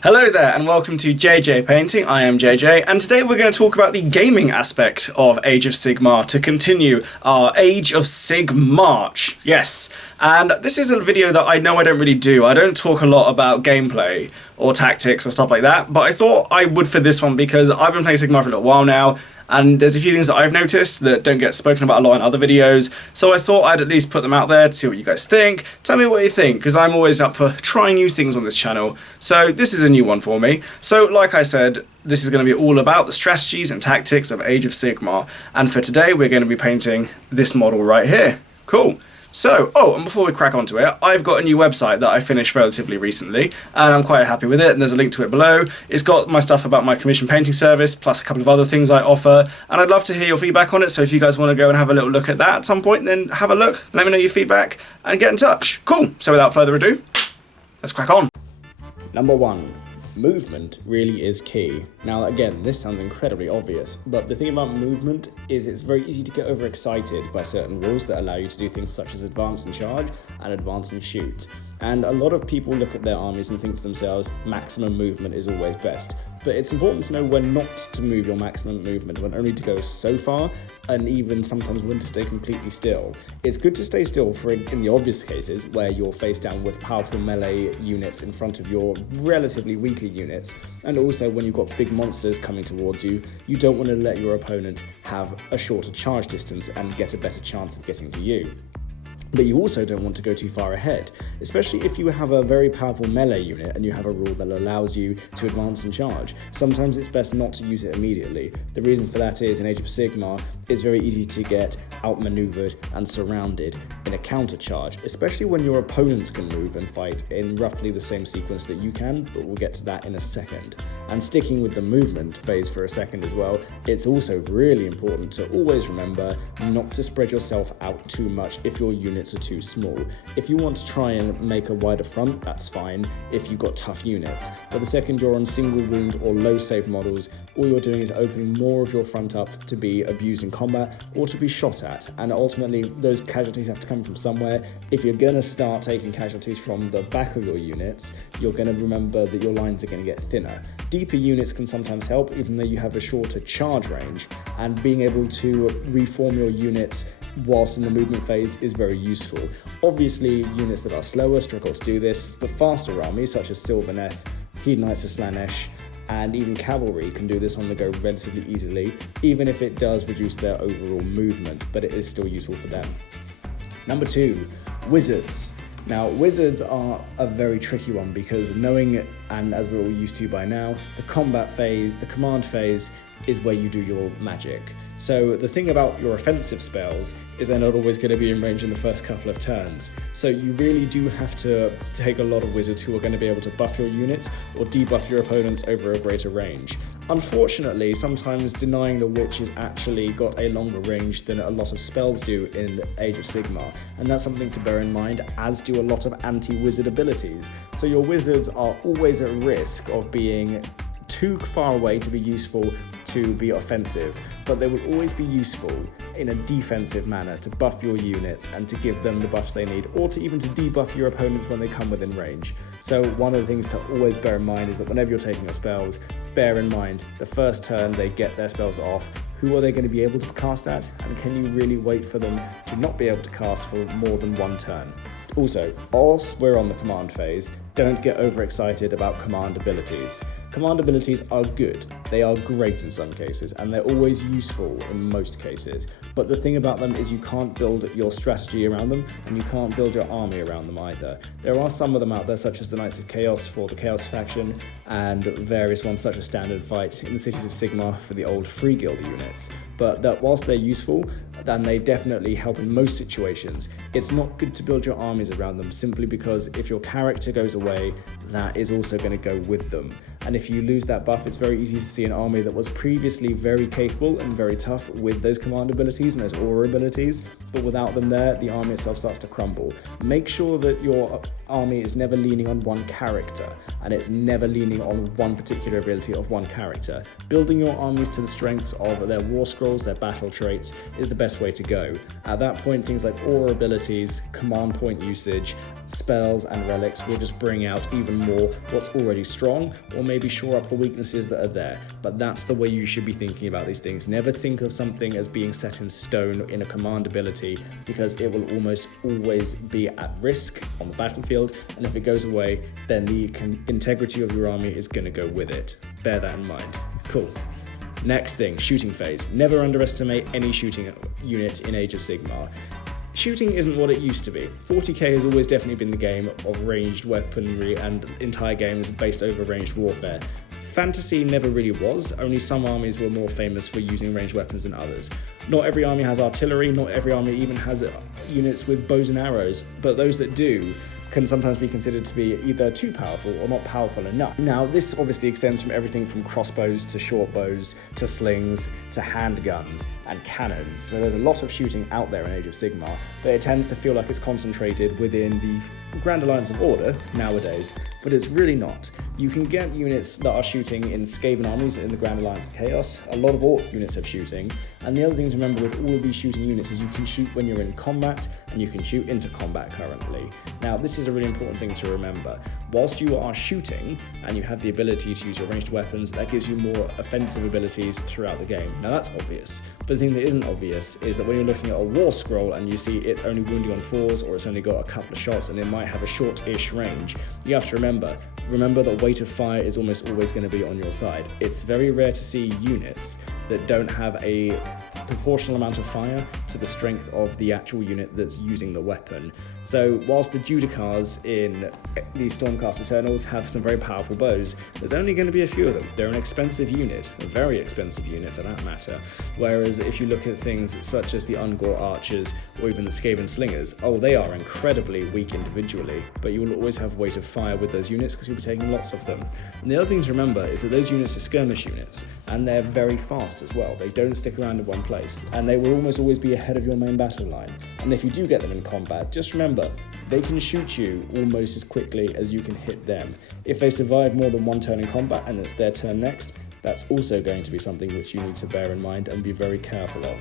Hello there and welcome to JJ Painting. I am JJ and today we're going to talk about the gaming aspect of Age of Sigmar to continue our Age of Sigmarch. Yes, and this is a video that I know I don't really do. I don't talk a lot about gameplay or tactics or stuff like that, but I thought I would for this one because I've been playing Sigmar for a little while now and there's a few things that I've noticed that don't get spoken about a lot in other videos, so I thought I'd at least put them out there to see what you guys think. Tell me what you think, because I'm always up for trying new things on this channel, so this is a new one for me. So like I said, this is going to be all about the strategies and tactics of Age of Sigmar, and for today we're going to be painting this model right here. Cool. So, and before we crack onto it, I've got a new website that I finished relatively recently, and I'm quite happy with it, and there's a link to it below. It's got my stuff about my commission painting service, plus a couple of other things I offer, and I'd love to hear your feedback on it, so if you guys want to go and have a little look at that at some point, then have a look, let me know your feedback, and get in touch. Cool, so without further ado, let's crack on. Number 1. Movement really is key. Now again, this sounds incredibly obvious, but the thing about movement is it's very easy to get overexcited by certain rules that allow you to do things such as advance and charge and advance and shoot. And a lot of people look at their armies and think to themselves, maximum movement is always best. But it's important to know when not to move your maximum movement, when only to go so far, and even sometimes when to stay completely still. It's good to stay still in the obvious cases where you're face down with powerful melee units in front of your relatively weaker units, and also when you've got big monsters coming towards you, you don't want to let your opponent have a shorter charge distance and get a better chance of getting to you. But you also don't want to go too far ahead, especially if you have a very powerful melee unit and you have a rule that allows you to advance and charge. Sometimes it's best not to use it immediately. The reason for that is, in Age of Sigmar, it's very easy to get outmaneuvered and surrounded in a counter charge, especially when your opponents can move and fight in roughly the same sequence that you can, but we'll get to that in a second. And sticking with the movement phase for a second as well, it's also really important to always remember not to spread yourself out too much if your units are too small. If you want to try and make a wider front, that's fine if you've got tough units, but the second you're on single wound or low save models, all you're doing is opening more of your front up to be abused in combat or to be shot at, and ultimately those casualties have to come from somewhere. If you're going to start taking casualties from the back of your units, you're going to remember that your lines are going to get thinner. Deeper units can sometimes help, even though you have a shorter charge range, and being able to reform your units whilst in the movement phase is very useful. Obviously, units that are slower struggle to do this, but faster armies such as Sylvaneth, Hedonites of Slanesh, and even cavalry can do this on the go relatively easily, even if it does reduce their overall movement, but it is still useful for them. Number 2, wizards. Now, wizards are a very tricky one because knowing, and as we're all used to by now, the combat phase, the command phase, is where you do your magic. So the thing about your offensive spells is they're not always going to be in range in the first couple of turns. So you really do have to take a lot of wizards who are going to be able to buff your units or debuff your opponents over a greater range. Unfortunately, sometimes denying the witch has actually got a longer range than a lot of spells do in Age of Sigmar, and that's something to bear in mind, as do a lot of anti-wizard abilities. So your wizards are always at risk of being too far away to be useful to be offensive, but they will always be useful in a defensive manner to buff your units and to give them the buffs they need, or to even to debuff your opponents when they come within range. So one of the things to always bear in mind is that whenever you're taking your spells, bear in mind the first turn they get their spells off, who are they going to be able to cast at, and can you really wait for them to not be able to cast for more than one turn? Also, whilst we're on the command phase, don't get overexcited about command abilities. Command abilities are good, they are great in some cases, and they're always useful in most cases. But the thing about them is you can't build your strategy around them, and you can't build your army around them either. There are some of them out there, such as the Knights of Chaos for the Chaos faction, and various ones such as Standard Fight in the Cities of Sigmar for the old Free Guild units. But that whilst they're useful, then they definitely help in most situations, it's not good to build your armies around them, simply because if your character goes away, that is also going to go with them. And if you lose that buff, it's very easy to see an army that was previously very capable and very tough with those command abilities and those aura abilities, but without them there, the army itself starts to crumble. Make sure that your army is never leaning on one character, and it's never leaning on one particular ability of one character. Building your armies to the strengths of their war scrolls, their battle traits, is the best way to go. At that point, things like aura abilities, command point usage, spells and relics will just bring out even more what's already strong, or maybe shore up the weaknesses that are there. But that's the way you should be thinking about these things. Never think of something as being set in stone in a command ability, because it will almost always be at risk on the battlefield, and if it goes away, then the integrity of your army is going to go with it. Bear that in mind. Cool. Next thing, shooting phase. Never underestimate any shooting unit in Age of Sigmar. Shooting isn't what it used to be. 40k has always definitely been the game of ranged weaponry, and entire games based over ranged warfare. Fantasy never really was, only some armies were more famous for using ranged weapons than others. Not every army has artillery, not every army even has units with bows and arrows, but those that do can sometimes be considered to be either too powerful or not powerful enough. Now, this obviously extends from everything from crossbows to short bows to slings to handguns and cannons. So there's a lot of shooting out there in Age of Sigmar, but it tends to feel like it's concentrated within the Grand Alliance of Order nowadays, but it's really not. You can get units that are shooting in Skaven armies in the Grand Alliance of Chaos. A lot of Orc units have shooting, and the other thing to remember with all of these shooting units is you can shoot when you're in combat, and you can shoot into combat currently. Now, this is a really important thing to remember. Whilst you are shooting, and you have the ability to use your ranged weapons, that gives you more offensive abilities throughout the game. Now, that's obvious, but the thing that isn't obvious is that when you're looking at a war scroll and you see it's only wounding on 4s, or it's only got a couple of shots and it might have a short-ish range, you have to remember that weight of fire is almost always going to be on your side. It's very rare to see units that don't have a proportional amount of fire to the strength of the actual unit that's using the weapon. So whilst the Judicars in the Stormcast Eternals have some very powerful bows, there's only going to be a few of them. They're an expensive unit, a very expensive unit for that matter. Whereas if you look at things such as the Ungor Archers or even the Skaven Slingers, they are incredibly weak individually, but you will always have weight of fire with those units because you'll be taking lots of them. And the other thing to remember is that those units are skirmish units, and they're very fast as well. They don't stick around in one place, and they will almost always be ahead of your main battle line. And if you do get them in combat, just remember, they can shoot you almost as quickly as you can hit them. If they survive more than one turn in combat and it's their turn next, that's also going to be something which you need to bear in mind and be very careful of.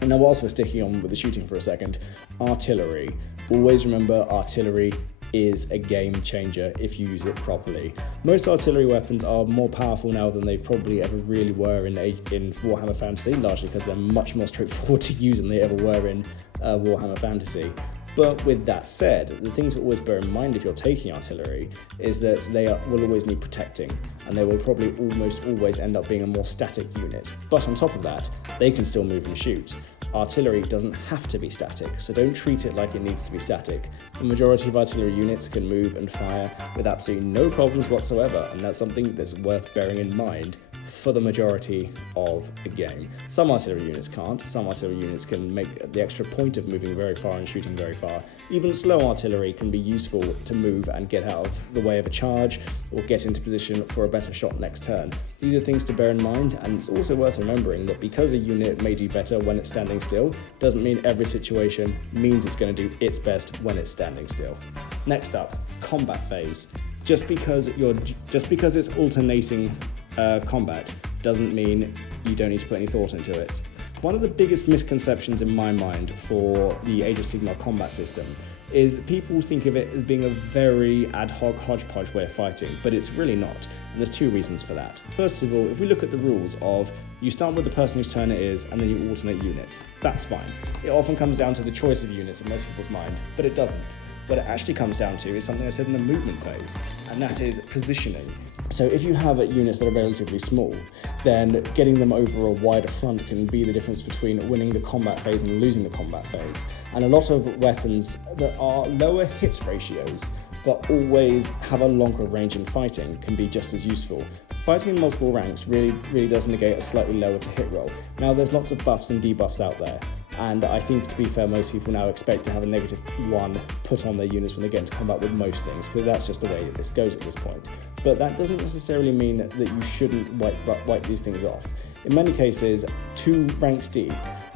And now, whilst we're sticking on with the shooting for a second, artillery. Always remember, artillery is a game changer if you use it properly. Most artillery weapons are more powerful now than they probably ever really were in Warhammer Fantasy, largely because they're much more straightforward to use than they ever were in Warhammer Fantasy. But with that said, the thing to always bear in mind if you're taking artillery is that they will always need protecting, and they will probably almost always end up being a more static unit. But on top of that, they can still move and shoot. Artillery doesn't have to be static, so don't treat it like it needs to be static. The majority of artillery units can move and fire with absolutely no problems whatsoever, and that's something that's worth bearing in mind for the majority of the game. Some artillery units can't. Some artillery units can make the extra point of moving very far and shooting very far. Even slow artillery can be useful to move and get out of the way of a charge or get into position for a better shot next turn. These are things to bear in mind, and it's also worth remembering that because a unit may do better when it's standing still, doesn't mean every situation means it's going to do its best when it's standing still. Next up, combat phase. Just because it's alternating combat doesn't mean you don't need to put any thought into it. One of the biggest misconceptions in my mind for the Age of Sigmar combat system is people think of it as being a very ad hoc hodgepodge way of fighting, but it's really not. And there's two reasons for that. First of all, if we look at the rules of you start with the person whose turn it is and then you alternate units, that's fine. It often comes down to the choice of units in most people's mind, but it doesn't. What it actually comes down to is something I said in the movement phase, and that is positioning. So if you have units that are relatively small, then getting them over a wider front can be the difference between winning the combat phase and losing the combat phase. And a lot of weapons that are lower hit ratios, but always have a longer range in fighting, can be just as useful. Fighting in multiple ranks really does negate a slightly lower to hit roll. Now, there's lots of buffs and debuffs out there, and I think, to be fair, most people now expect to have a -1 put on their units when they get into combat with most things, because that's just the way that this goes at this point. but that doesn't necessarily mean that you shouldn't wipe these things off. In many cases, 2 ranks deep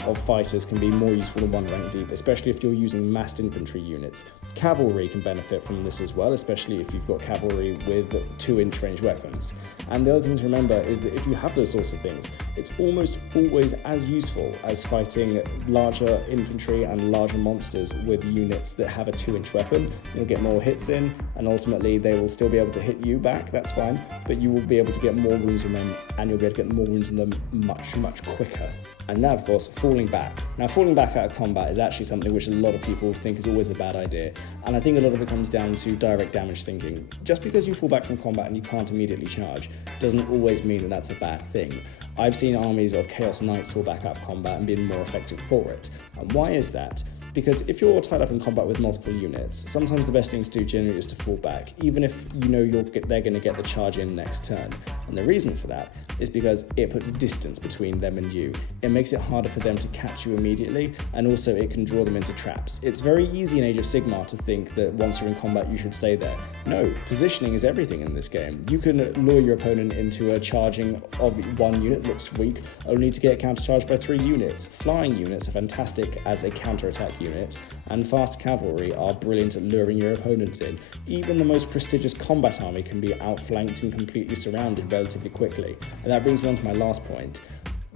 of fighters can be more useful than 1 rank deep, especially if you're using massed infantry units. Cavalry can benefit from this as well, especially if you've got cavalry with 2-inch range weapons. And the other thing to remember is that if you have those sorts of things, it's almost always as useful as fighting larger infantry and larger monsters with units that have a 2-inch weapon. You'll get more hits in, and ultimately they will still be able to hit you back, that's fine, but you will be able to get more wounds on them, and you'll be able to get more wounds on them much quicker. And now, of course, falling back. Now, falling back out of combat is actually something which a lot of people think is always a bad idea, and I think a lot of it comes down to direct damage thinking. Just because you fall back from combat and you can't immediately charge doesn't always mean that that's a bad thing. I've seen armies of Chaos Knights fall back out of combat and been more effective for it. And why is that? Because if you're tied up in combat with multiple units, sometimes the best thing to do generally is to fall back, even if you know they're going to get the charge in next turn. And the reason for that is because it puts distance between them and you. It makes it harder for them to catch you immediately, and also it can draw them into traps. It's very easy in Age of Sigmar to think that once you're in combat you should stay there. No, positioning is everything in this game. You can lure your opponent into a charging of 1 unit that looks weak, only to get countercharged by 3 units. Flying units are fantastic as a counterattack unit, and fast cavalry are brilliant at luring your opponents in. Even the most prestigious combat army can be outflanked and completely surrounded relatively quickly. And that brings me on to my last point.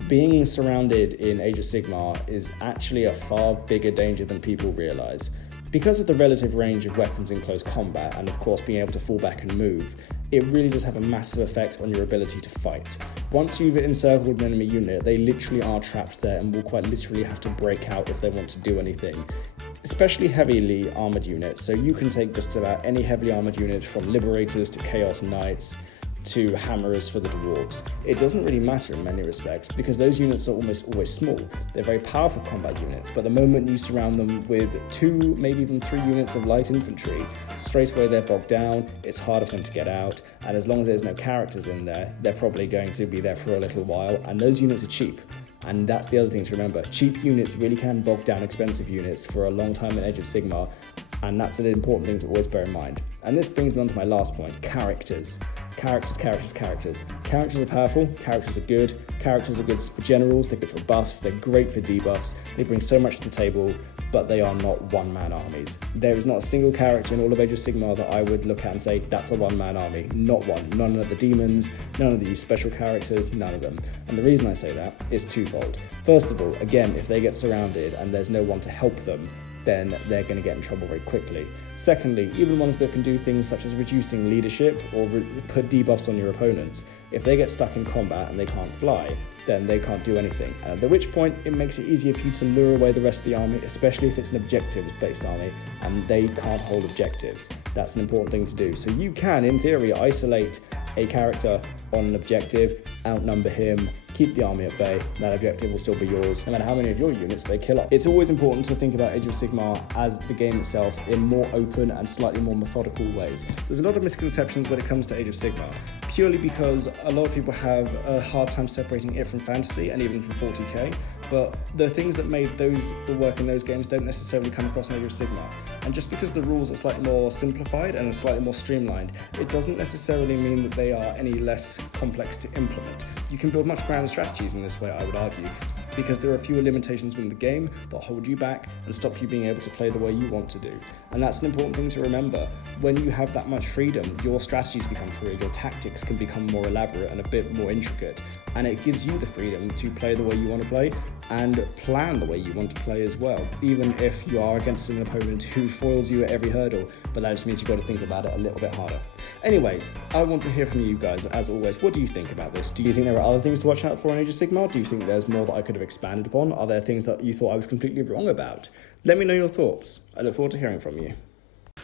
Being surrounded in Age of Sigmar is actually a far bigger danger than people realise. Because of the relative range of weapons in close combat, and of course being able to fall back and move, it really does have a massive effect on your ability to fight. Once you've encircled an enemy unit, they literally are trapped there and will quite literally have to break out if they want to do anything. Especially heavily armoured units, so you can take just about any heavily armoured unit, from Liberators to Chaos Knights to Hammerers for the Dwarves. It doesn't really matter in many respects because those units are almost always small. They're very powerful combat units, but the moment you surround them with 2, maybe even 3 units of light infantry, straight away they're bogged down, it's harder for them to get out, and as long as there's no characters in there, they're probably going to be there for a little while, and those units are cheap. And that's the other thing to remember. Cheap units really can bog down expensive units for a long time in Age of Sigmar, and that's an important thing to always bear in mind. And this brings me on to my last point, characters. Characters are powerful, characters are good for generals, they're good for buffs, they're great for debuffs, they bring so much to the table, but they are not one-man armies. There is not a single character in all of Age of Sigmar that I would look at and say, that's a one-man army. Not one. None of the demons, none of the special characters, none of them. And the reason I say that is twofold. First of all, again, if they get surrounded and there's no one to help them, then they're going to get in trouble very quickly. Secondly, even ones that can do things such as reducing leadership or put debuffs on your opponents, if they get stuck in combat and they can't fly, then they can't do anything. At which point, it makes it easier for you to lure away the rest of the army, especially if it's an objectives-based army, and they can't hold objectives. That's an important thing to do. So you can, in theory, isolate a character on an objective, outnumber him, keep the army at bay, that objective will still be yours, no matter how many of your units they kill off. It's always important to think about Age of Sigmar as the game itself in more open and slightly more methodical ways. There's a lot of misconceptions when it comes to Age of Sigmar, purely because a lot of people have a hard time separating it from fantasy and even from 40k, but the things that made those work in those games don't necessarily come across in Age of Sigmar. And just because the rules are slightly more simplified and slightly more streamlined, it doesn't necessarily mean that they are any less complex to implement. You can build much grander strategies in this way, I would argue, because there are fewer limitations within the game that hold you back and stop you being able to play the way you want to do. And that's an important thing to remember. When you have that much freedom, your strategies become free, your tactics can become more elaborate and a bit more intricate, and it gives you the freedom to play the way you want to play and plan the way you want to play as well, even if you are against an opponent who foils you at every hurdle, but that just means you've got to think about it a little bit harder. Anyway, I want to hear from you guys, as always. What do you think about this? Do you think there are other things to watch out for in Age of Sigmar? Do you think there's more that I could have expanded upon? Are there things that you thought I was completely wrong about? Let me know your thoughts. I look forward to hearing from you.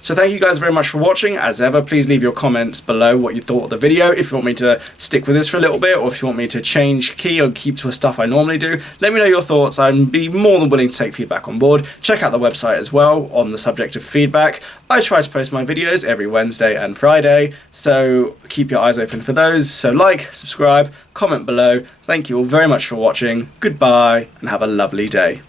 So thank you guys very much for watching. As ever, please leave your comments below what you thought of the video. If you want me to stick with this for a little bit, or if you want me to change key or keep to a stuff I normally do, let me know your thoughts. I'd be more than willing to take feedback on board. Check out the website as well on the subject of feedback. I try to post my videos every Wednesday and Friday, so keep your eyes open for those. So like, subscribe, comment below. Thank you all very much for watching. Goodbye, and have a lovely day.